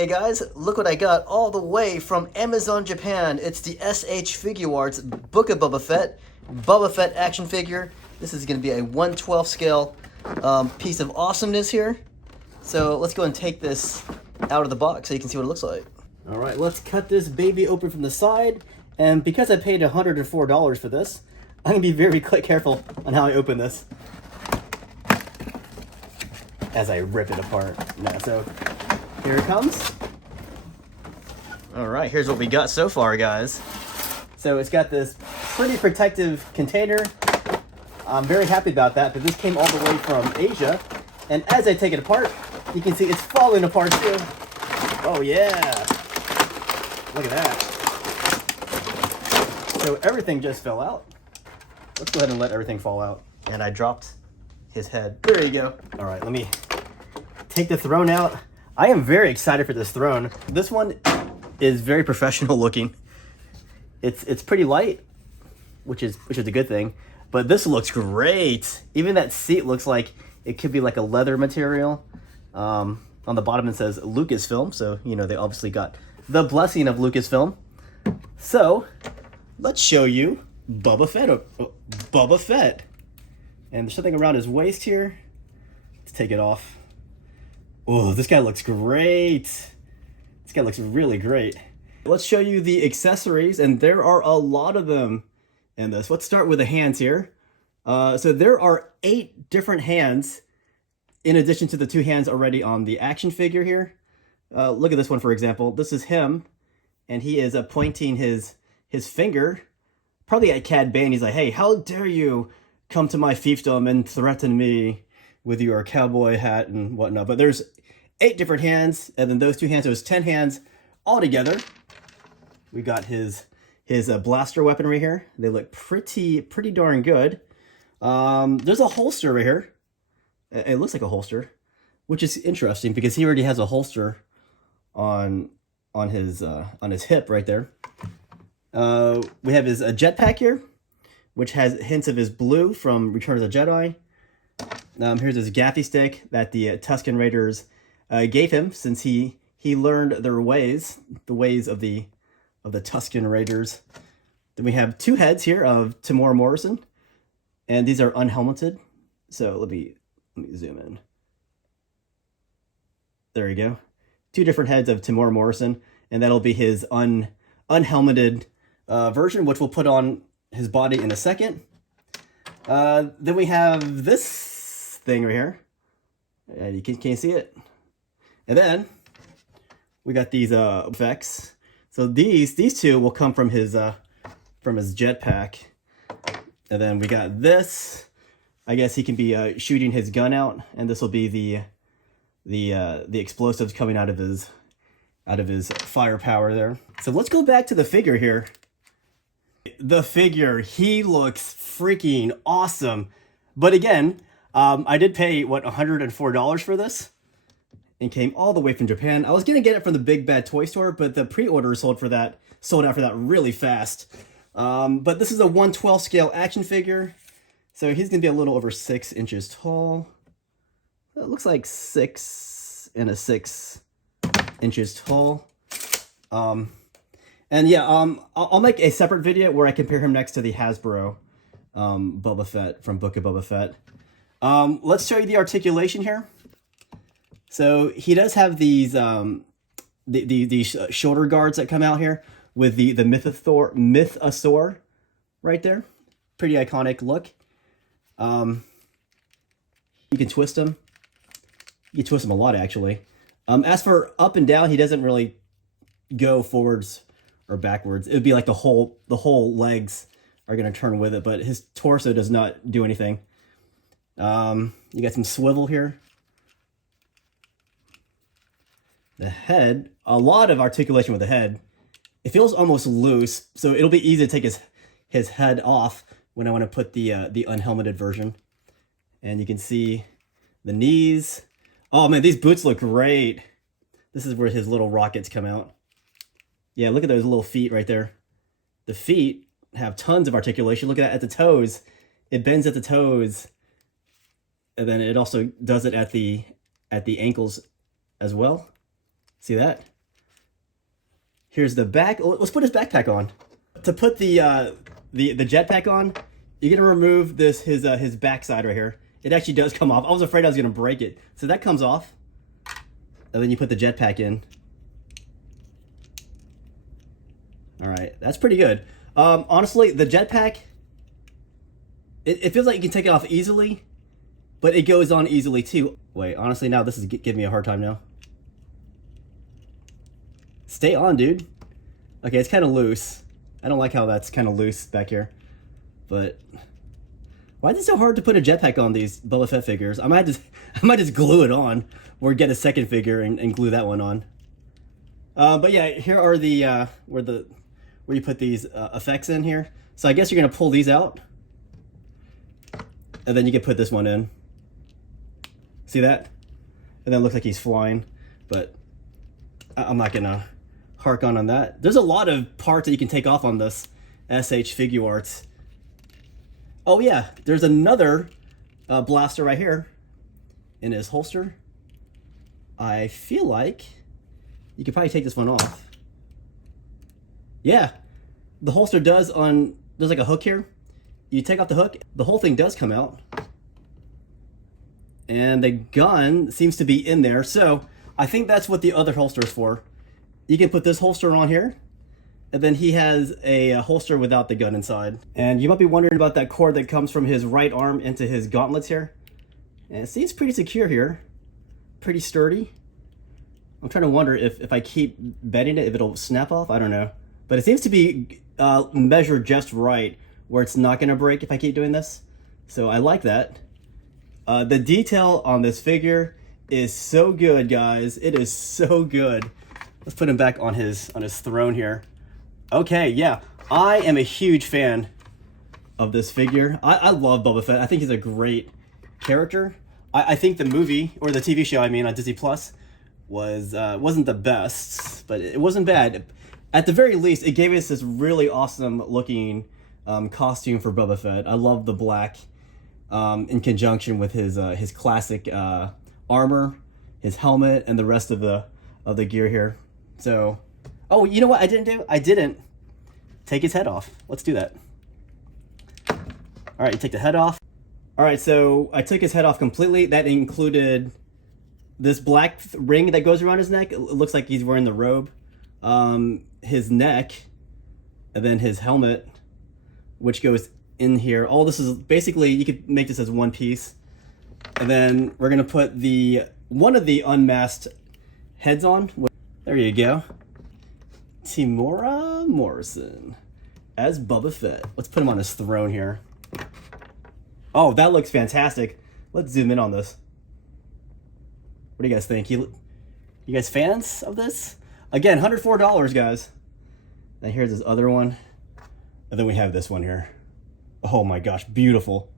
Hey guys, look what I got all the way from Amazon Japan. It's the SH Figuarts Book of Boba Fett action figure. This is going to be a 1/12 scale piece of awesomeness here. So let's go and take this out of the box so you can see what it looks like. All right, let's cut this baby open from the side. And because I paid $104 for this, I'm going to be very careful on how I open this as I rip it apart. Yeah, so here it comes. All right, here's what we got so far, guys. So it's got this pretty protective container. I'm very happy about that, but this came all the way from Asia. And as I take it apart, you can see it's falling apart too. Oh yeah, look at that. So everything just fell out. Let's go ahead and let everything fall out. And I dropped his head. There you go. All right, let me take the throne out. I am very excited for this throne. This one is very professional looking. It's pretty light, which is a good thing. But this looks great. Even that seat looks like it could be like a leather material. On the bottom it says Lucasfilm, so you know they obviously got the blessing of Lucasfilm. So let's show you Boba Fett. Boba Fett. And there's something around his waist here. Let's take it off. Oh, this guy looks great. This guy looks really great. Let's show you the accessories, and there are a lot of them in this. Let's start with the hands here. So there are 8 different hands in addition to the 2 hands already on the action figure here. Look at this one, for example. This is him, and he is pointing his finger, probably at Cad Bane. He's like, hey, how dare you come to my fiefdom and threaten me with your cowboy hat and whatnot. But there's 8 different hands, and then those 2 hands, so it's 10 hands all together. We got his blaster weaponry here. They look pretty darn good. There's a holster right here. It looks like a holster, which is interesting because he already has a holster on his hip right there. We have his jetpack here, which has hints of his blue from Return of the Jedi. Here's his gaffy stick that the Tusken Raiders gave him, since he learned their ways, the ways of the Tusken Raiders. Then we have 2 heads here of Temuera Morrison, and these are unhelmeted. So let me zoom in. There you go. 2 different heads of Temuera Morrison, and that'll be his unhelmeted version, which we'll put on his body in a second. Then we have this thing right here. You can see it. And then we got these effects. So these 2 will come from his jetpack. And then we got this. I guess he can be shooting his gun out, and this will be the explosives coming out of his firepower there. So let's go back to the figure here. The figure, he looks freaking awesome. But again, I did pay, what, $104 for this? And came all the way from Japan. I was going to get it from the Big Bad Toy Store, but the pre-order sold out for that really fast. But this is a 1/12 scale action figure. So he's going to be a little over 6 inches tall. It looks like 6 inches tall. And yeah, I'll make a separate video where I compare him next to the Hasbro Boba Fett from Book of Boba Fett. Let's show you the articulation here. So he does have these shoulder guards that come out here with the mythosaur right there. Pretty iconic look. You can twist him. You twist him a lot, actually. As for up and down, he doesn't really go forwards or backwards. It would be like the whole legs are going to turn with it, but his torso does not do anything. You got some swivel here. The head, a lot of articulation with the head. It feels almost loose, so it'll be easy to take his head off when I want to put the unhelmeted version. And you can see the knees. Oh man, these boots look great. This is where his little rockets come out. Yeah, look at those little feet right there. The feet have tons of articulation. Look at the toes. It bends at the toes. and then it also does it at the ankles as well. See that? Here's the back. Let's put his backpack on. To put the jetpack on, you're gonna remove his backside right here. It actually does come off. I was afraid I was gonna break it. So that comes off. And then you put the jetpack in. All right, that's pretty good. Honestly, the jetpack, it feels like you can take it off easily, but it goes on easily too. Wait, honestly, now this is giving me a hard time now. Stay on, dude. Okay, it's kind of loose. I don't like how that's kind of loose back here. But why is it so hard to put a jetpack on these Boba Fett figures? I might just glue it on, or get a second figure and glue that one on. But yeah, here are the where you put these effects in here. So I guess you're gonna pull these out, and then you can put this one in. See that? And then it looks like he's flying, but I'm not gonna hark on that. There's a lot of parts that you can take off on this SH Figuarts. Oh yeah, there's another blaster right here in his holster. I feel like you could probably take this one off. Yeah, the holster does there's like a hook here. You take off the hook, the whole thing does come out. And the gun seems to be in there. So I think that's what the other holster is for. You can put this holster on here, and then he has a holster without the gun inside. And you might be wondering about that cord that comes from his right arm into his gauntlets here. And it seems pretty secure here. Pretty sturdy. I'm trying to wonder if I keep bending it, if it'll snap off. I don't know. But it seems to be measured just right, where it's not going to break if I keep doing this. So I like that. The detail on this figure is so good, guys. It is so good. Let's put him back on his throne here. Okay, yeah. I am a huge fan of this figure. I love Boba Fett. I think he's a great character. I think the movie, or the TV show, I mean, on Disney Plus, wasn't the best, but it wasn't bad. At the very least, it gave us this really awesome looking costume for Boba Fett. I love the black in conjunction with his classic armor, his helmet, and the rest of the gear here. So, oh, you know what I didn't do? I didn't take his head off. Let's do that. All right, you take the head off. All right, so I took his head off completely. That included this black ring that goes around his neck. It looks like he's wearing the robe. His neck, and then his helmet, which goes in here. All this is basically, you could make this as one piece. And then we're gonna put one of the unmasked heads on. There you go. Temuera Morrison as Boba Fett. Let's put him on his throne here. Oh, that looks fantastic. Let's zoom in on this. What do you guys think? You guys fans of this? Again, $104, guys. Then here's this other one. And then we have this one here. Oh my gosh, beautiful.